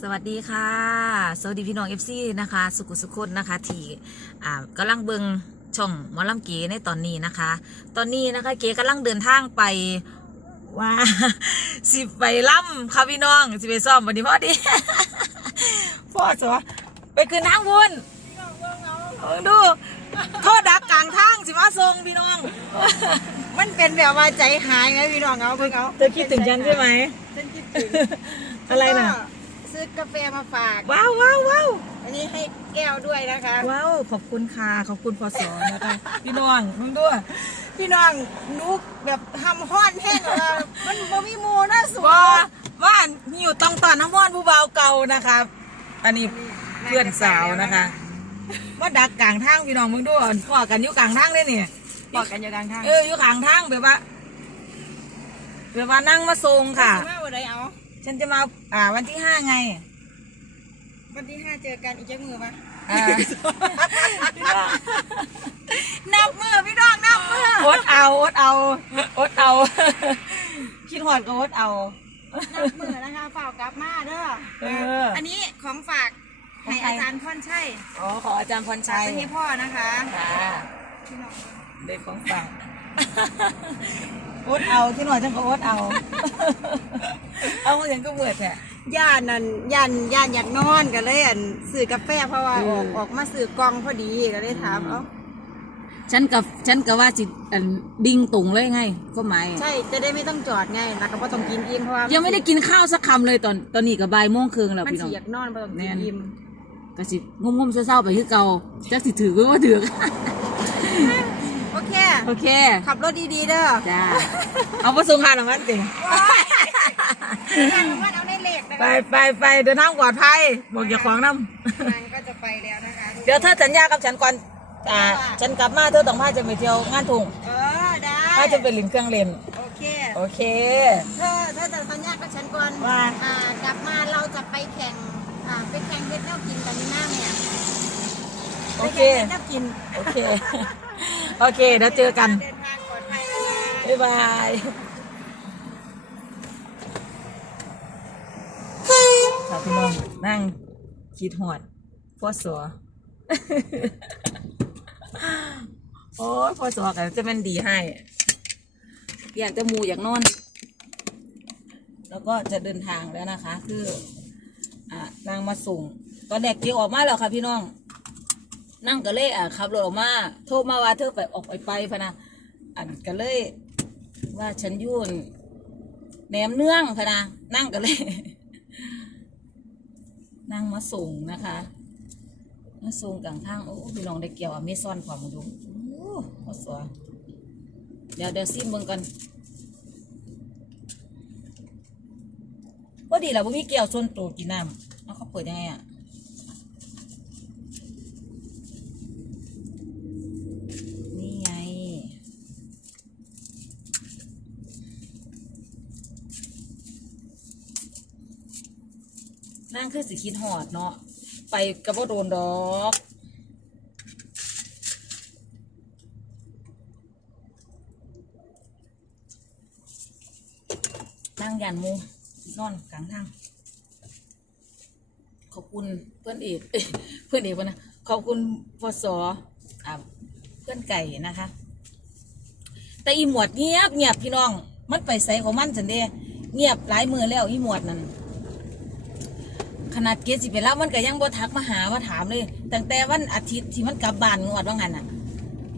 สวัสดีค่ะ สวัสดีพี่น้องเอฟซีนะคะ สุขุสุคนนะคะ ที่อ่ากำลังเบิงช่องหมอลำเก๋ในตอนนี้นะคะ ตอนนี้นะคะเก๋กำลังเดินทางไปว่าสิไปล่ำค่ะพี่น้องสิไปซ่อมวันนี้พอดีพ่อสวไปคืนทางบุญเออดูโทษดักกลางทางสิมาส่งพี่น้อง มันเป็นแบบว่าใจหายไหมพี่น้องเอาเพิ่งเอาเธอคิดถึงฉันใช่ไหมฉันคิดถึงอะไรน่ะก็ ซื้อกาแฟมาฝาก ว้าวว้าวว้าวอันนี้ให้แก้วด้วยนะคะ ว้าวขอบคุณค่ะขอบคุณพอสอนะคะพี่น้องมึงด้วยพี่น้องนุกแบบทำห้อนแห้งอะมันบ่มีหมูน่าสวว่ายว่าอยู่ตองตอนน้ำมันผู้เบาเก่านะคะอันนี้เพื่อนสาวนะคะว่าดักกลางทางพี่น้องมึงด้วยพ่อกันอยู่กลางทางเลยนี่บอกกันอยู่กลางทางเอออยู่กลางทางแบบว่าแบบว่านั่งมาทรงค่ะสิมาวันใดเอา ฉันจะมา อ่า วันที่ห้าไง วันที่ห้าเจอกันอีกจักมือปะอ่า นับมือพี่น้องนับมืออดเอาอดเอาอดเอา คิดหอดก็อดเอา นับมือนะคะฝากกลับมาเด้อเอออันนี้ของฝากของให้ใครอาจารย์พรชัยอ๋อขออาจารย์พรฝากชัยไปให้พ่อนะคะค่ะพี่น้องเด็กของฝาก อดเอาที่หน่อยฉันก็อดเอา เอาอย่างก็เบื่อแท้ย่านนั่นย่านย่านอยากนอนก็เลยอันซื้อกาแฟเพราะว่าเออออกออกมาซื้อกล่องพอดีก็เลยถามเอ้าฉันกับฉันกับว่าจิอันดิ่งตุงเลยไงก็หมายใช่จะได้ไม่ต้องจอดไงแล้วก็บ่ต้องกินอิ่มเพราะว่ายังไม่ได้กินข้าวสักคำเลยตอนตอนนี้กับบ่ายโมงครึ่งแล้วมันพี่น้สิอง อยากนอนบ่ต้องแน่กินนอิ่มก็สิงมงมๆเศร้าๆไปคือเก่าจักสิถือก็ว่าถือ โอเคโอเค ขับรถดีๆเด้อจ้า เอาประสงคานของมันติย่านมันเอาในเหล็กนะไปคะไปไปเดินทางปลอดภัยบอกอย่าขวางน้นางก็จะไปแล้วนะคะำเดี๋ยวเธอสัญญากับฉันก่อนอ่าฉันกลับมาเธอต้องพาจะไปเที่ยวงานทุ่งเออได้พาจะไปเลินเครื่องเล่นโอเคโอเคเธอเธอจะสัญญากับฉันก่อนว่าอ่ากลับมาเราจะไปแข่งอ่าไปแข่งเฮ็ดแนวกินกันที่หน้าเนี่ยโอไปเคแข่งเฮ็ดแนวกินโอเค โอเคเดี๋ยวเจอกัน เดินทางปลอดภัยนะคะ บ๊ายบายค่ะพี่น้องนั่งคิดหอดพ่อสัว โอ้ยพ่อสัวกันจะเป็นดีให้ อยากจะมูอยากนอน แล้วก็จะเดินทางแล้วนะคะ คือ อ่านางมาส่ง ตอนแรกเกี่ยวออกมาแล้วค่ะพี่น้อง นั่งก็เลยอะขับรถออกมา โทรมาว่าเธอไปออกไปไปพะนะอันก็เลย ว่าฉันยุ่นแหนมเนื่องพะนะนั่งก็เลย นั่งมาส่งนะคะมาส่งกลางทางโอ้พี่น้องได้เกี่ยวอเมซอนความดูโอ้สวยเดี๋ยวเดี๋ยวซิมเบิ่งกันว่าดีแล้วว่ามีเกี่ยวส่วนตัวกินน้ำเอาเขาเปิดยังไงอะ นั่งคือสิคิดหอดเนาะไปกับว่าโดนดอกนั่งยันมูนอนกลางทางขอบคุณเพื่อนเอกเอ้ยเพื่อนเอกวะนะขอบคุณพศอ่าเพื่อนไก่นะคะ แต่อีหมวดเงียบเงียบพี่น้อง มันไปใส่ของมันสันเดเงียบหลายมือแล้วอีหมวดนั่น ขนาดเกศสิไปแล้วมันก็ยังบ่ทักมาหามาถามเลยตั้งแต่วันอาทิตย์ที่มันกลับบ้านงวดว่างั้นอะ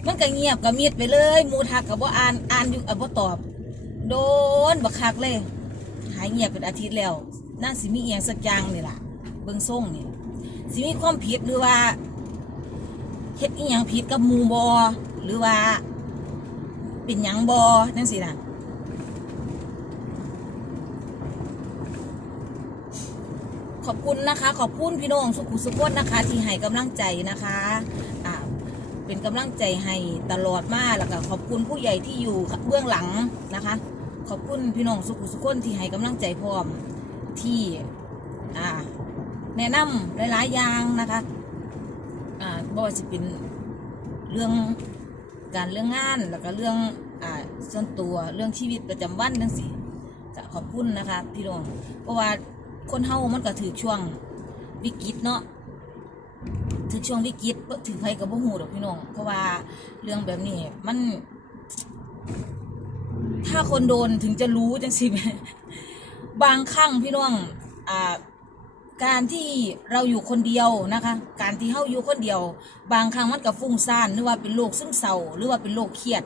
มันก็เงียบก็มีดไปเลยหมูทักก็บ่อ่านอ่านอยู่อะบ่ตอบ โดนบักคักเลย หายเงียบเป็นอาทิตย์แล้วน่าสิมีเอียงสักอย่างนี่ล่ะ เบิ่งส่งนี่สิมีความผิดหรือว่าเฮ็ดอีหยังผิดกับหมูบ่หรือว่า เป็นหยังบ่จังซี่น่ะ ขอบคุณนะคะ ขอบคุณพี่น้องสุขุสุขนนะคะ ที่ให้กำลังใจนะคะอ่าเป็นกำลังใจให้ตลอดมาแล้วก็ขอบคุณผู้ใหญ่ที่อยู่เบื้องหลังนะคะ ขอบคุณพี่น้องสุขุสุขนที่ให้กำลังใจพร้อมที่อ่าแนะนำหลายๆอย่างนะคะอ่าบ่ว่าจะเป็นเรื่องการเรื่องงานแล้วก็เรื่องอ่าส่วนตัวเรื่องชีวิตประจำวันทั้งสิขอบคุณนะคะพี่น้องเพราะว่า คนเฮามันก็ถือช่วงวิกฤตเนาะถือช่วงวิกฤตถือไผกับบ่ฮู้ดอกพี่น้องเพราะว่าเรื่องแบบนี้มัน ถ้าคนโดนถึงจะรู้จังสิบางครั้งพี่น้องอ่าการที่เราอยู่คนเดียวนะคะ การที่เฮาอยู่คนเดียว บางครั้งมันก็ฟุ้งซ่านหรือว่าเป็นโรคซึมเศร้าหรือว่าเป็นโรคเครียด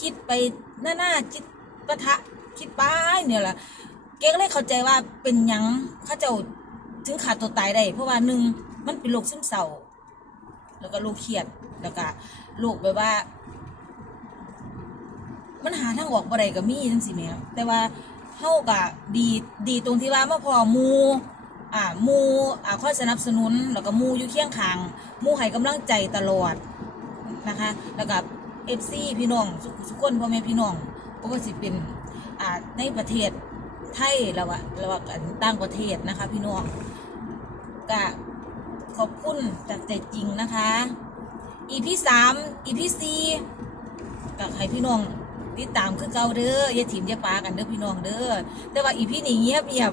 คิดไปหน้าหน้าจิตปะทะคิดไปเนี่ยแหละ เก๊ก็เลยเข้าใจว่าเป็นหยังเข้าเจ้าถึงขาดตัวตายได้เพราะว่าหนึ่งมันเป็นโรคซึมเศร้าแล้วก็โรคเครียดแล้วก็โรคแบบว่า มันหาทางออกบ่ได้ก็มีจังซี่แหมแต่ว่าเฮาก็ดีดีตรงที่ว่ามาพอหมู่อ่าหมู่อ่าคอยสนับสนุน แล้วก็หมู่อยู่เคียงข้างหมู่ให้กำลังใจตลอดนะคะ แล้วก็ FC พี่น้องทุกทุกคนพ่อแม่พี่น้องบ่ว่าสิเป็นอ่าในประเทศ ไทยแล้วว่าแล้วว่ากันต่างประเทศนะคะ พี่น้องก็ขอบคุณจากใจจริงนะคะ EP 3 EP 4ก็ให้พี่น้องติดตามคือเก่าเด้ออย่าถิ่มอย่าปากันเด้อพี่น้องเด้อแต่ว่าอีพี่นี่เงียบเงียบ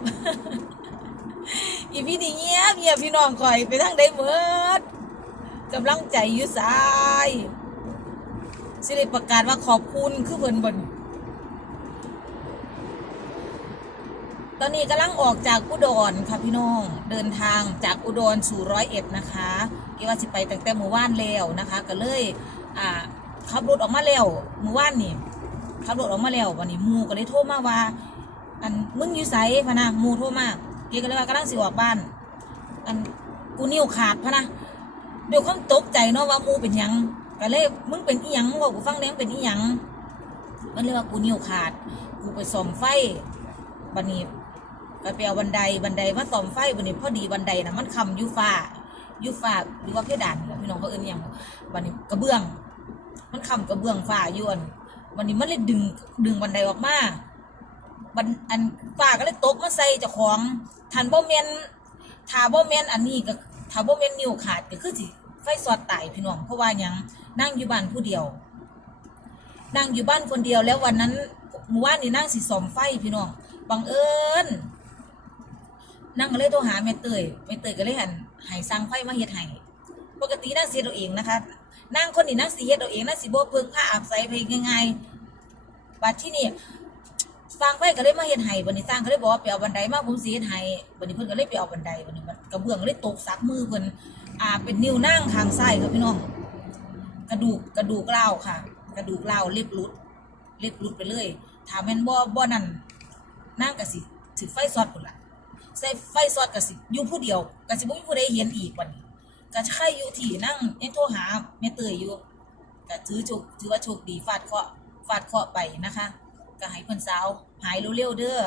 อีพี่นี่เงียบเงียบพี่น้องคอยไปทางใดเมิดกำลังใจอยู่สายสิได้ประกาศว่าขอบคุณคือเพิ่นบน ตอนนี้กำลังออกจากอุดรค่ะพี่น้อง เดินทางจากอุดรสู่ร้อยเอ็ดนะคะกี่ว่าสิไปตั้งแต่เมื่อวานแล้วนะคะ ก็เลยอ่าขับรถออกมาแล้วเมื่อวานนี่ขับรถออกมาแล้ววันนี้มูก็เลยโทรมาว่า อันมึงอยู่ไสพะนะมูโทรมาเกี่ก็เลยว่ากำลังสิออกบ้าน อันกูนิ้วขาดพะนะเดี๋ยวความตกใจเนาะว่ามูเป็นยังก็เลยมึงเป็นอีหยังบอกกูฟังแหน่งเป็นอีหยังมันเลยว่ากูนิ้วขาด กูไปซ่อมไฟบันนี้ ก็ไปเอาบันไดบันไดมาซ่อมไฟบันนี้พอดีบันไดนะมันคำยูฟ้ายูฟ้าหรือว่าเพดานนี่แหละพี่น้องเขาเอิ้นอหยังบันนี้กระเบื้อง มันคำกระเบื้องฝ้ายวนวันนี้มันเลยดึงดึงบันไดออกมาบันอันฝ้าก็เลยตกมาใส่เจ้าของทันบ่แมนถ้าบ่แมนอันนี้ก็ถ้าบ่แมนนิ้วขาดก็คือสิไฟสอดตายพี่น้องเพราะว่ายังนั่งอยู่บ้านผู้เดียว นั่งอยู่บ้านคนเดียวแล้ววันนั้นเมื่อวานนี่นั่งสิสอมไฟพี่น้องบังเอิญ นั่งก็เลยโทรหาแม่เตยแม่เตยก็เลยหันให้สั่งไฟมาเฮ็ดให้ปกตินั่งเสียตัวเองนะคะนั่งคนนี้นั่งสีเฮ็ดเอาเองนั่งสีบ่เพิ่งผ้าอาบใส่เพลงง่ายๆบัดที่นี่สร้างไฟก็เลยมาเฮ็ดให้บัดนี้สร้างก็เลยบอกว่าไปเอาบันไดมาผมสิเฮ็ดให้บัดนี้เพิ่นก็เลยไปเอาบันไดบัดนี้มันกระเบื้องก็เลยตกซักมือเพิ่นอ่าเป็นนิ้วนั่งข้างซ้ายครับพี่น้องกระดูกกระดูกเล่าค่ะ กระดูกเล่าเล็บหลุดเล็บหลุดไปเลยถ้าแม่นบ่บ่นั่นนั่งก็สิถือไฟสอดพุ่นล่ะ ใส่ไฟสอดก็สิอยู่ผู้เดียวก็สิบ่มีผู้ใดเห็นอีกบัดนี้ก็ใช่อยู่ที่นั่งยังโทรหาแม่เตยอยู่ก็ถือโชคถือว่าโชคดีฟาดเคาะฟาดเคาะไปนะคะก็ให้เพิ่นสาวหายเร็วๆเด้อ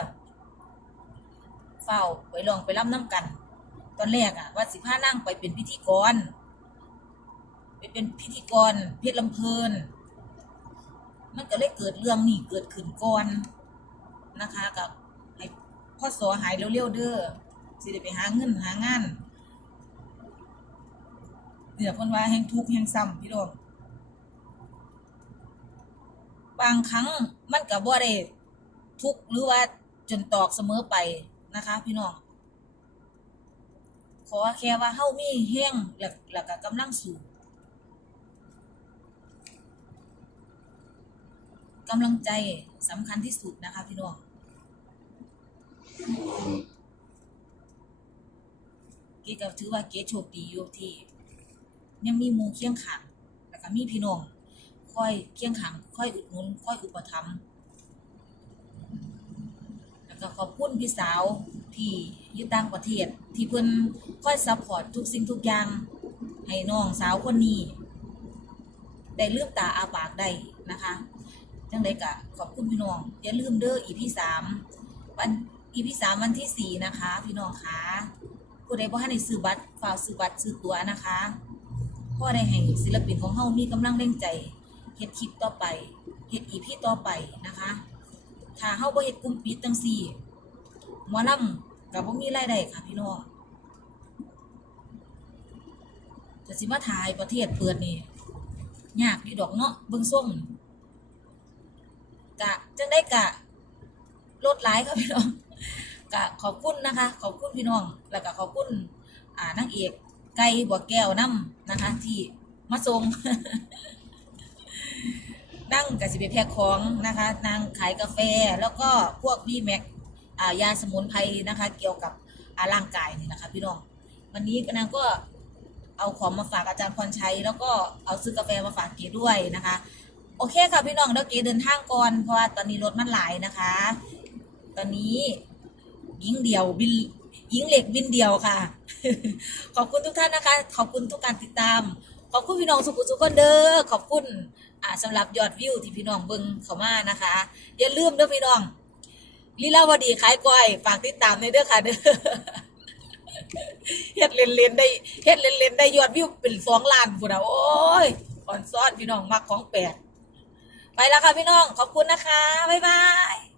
เฝ้าไปลองไปรับน้ำกัน ตอนแรกอะว่าสิพานั่งไปเป็นพิธีกรไปเป็นพิธีกรเพชรลำเพลินมันก็เลยเกิดเรื่องนี้เกิดขึ้นก่อนนะคะกับ พ่อสอหายเร็วๆเด้อสิได้ไปหาเงินหางานเนี่ยเพิ่นว่าแห่งทุกข์แห่งซ้ำพี่น้องบางครั้งมันก็บ่ได้ทุกข์หรือว่าจนตอกเสมอไปนะคะ พี่น้องขอแค่ว่าเฮามีแห้งแล้วแล้วก็กำลังสู้กำลังใจสำคัญที่สุดนะคะพี่น้อง เกก็ถือว่าเกดโชคดีอยู่ที่ ยังมีหมู่เคียงข้างแล้วก็มีพี่น้องคอยเคียงข้างคอยอุดหนุนคอยอุปถัมภ์แล้วก็ขอบคุณพี่สาวที่อยู่ต่างประเทศที่เพิ่นคอยซัพพอร์ตทุกสิ่งทุกอย่างให้น้องสาวคนนี้ได้ลืมตาอาปากได้นะคะ จังไดก็ขอบคุณพี่น้อง อย่าลืมเด้ออีพี่สามวัน อีพีสามวันที่สี่นะคะ พี่น้องคะผู้ใดบ่ทันได้ซื้อบัตรฝากซื้อบัตรซื้อตั๋วนะคะพราะได้ให้ศิลปินของเฮามีกำลังแรงใจเฮ็ดคลิปต่อไปเฮ็ดอีพีต่อไปนะคะ ถ้าเฮาบ่เฮ็ดกลุ่มปิดจังซี่หมอลำก็บ่มีรายได้ค่ะพี่น้องแต่สิมาถ่ายประเทศเปิดนี่ยากอยู่ดอกเนาะเบิ่งส้มกะจังได้กะลดหลายค่ะพี่น้อง ก็ขอบคุณนะคะ ขอบคุณพี่น้อง แล้วก็ขอบคุณอ่านางเอกไก่บัวแก้วน้ำนะคะ ที่มาส่งนั่งกับสิไปแพ็คของนะคะ นางขายกาแฟแล้วก็พวกบีแม็กอ่ายาสมุนไพรนะคะ เกี่ยวกับอ่าร่างกายนี่นะคะ พี่น้อง วันนี้นางก็เอาของมาฝากอาจารย์พรชัย แล้วก็เอาซื้อกาแฟมาฝากเก๋ด้วยนะคะ โอเคค่ะพี่น้องเดี๋ยวเก๋เดินทางก่อนเพราะว่าตอนนี้รถมันหลายนะคะ ตอนนี้ ยิงเดียวบินยิงเหล็กบินเดียวค่ะ ขอบคุณทุกท่านนะคะ ขอบคุณทุกการติดตาม ขอบคุณพี่น้องสุขุสุขคนเด้อขอบคุณอ่าสำหรับยอดวิวที่พี่น้องเบิ่งเข้ามานะคะ อย่าลืมเด้อพี่น้องลีลาวดีขายกล้วยฝากติดตามในเด้อค่ะเด้อเฮ็ดเล่นๆได้เฮ็ดเล่นๆได้ยอดวิวเป็นสองล้านพุ่นน่ะโอ้ยอ่อนซ้อนพี่น้องมักของแปลกไปแล้วค่ะพี่น้องขอบคุณนะคะบ๊ายบาย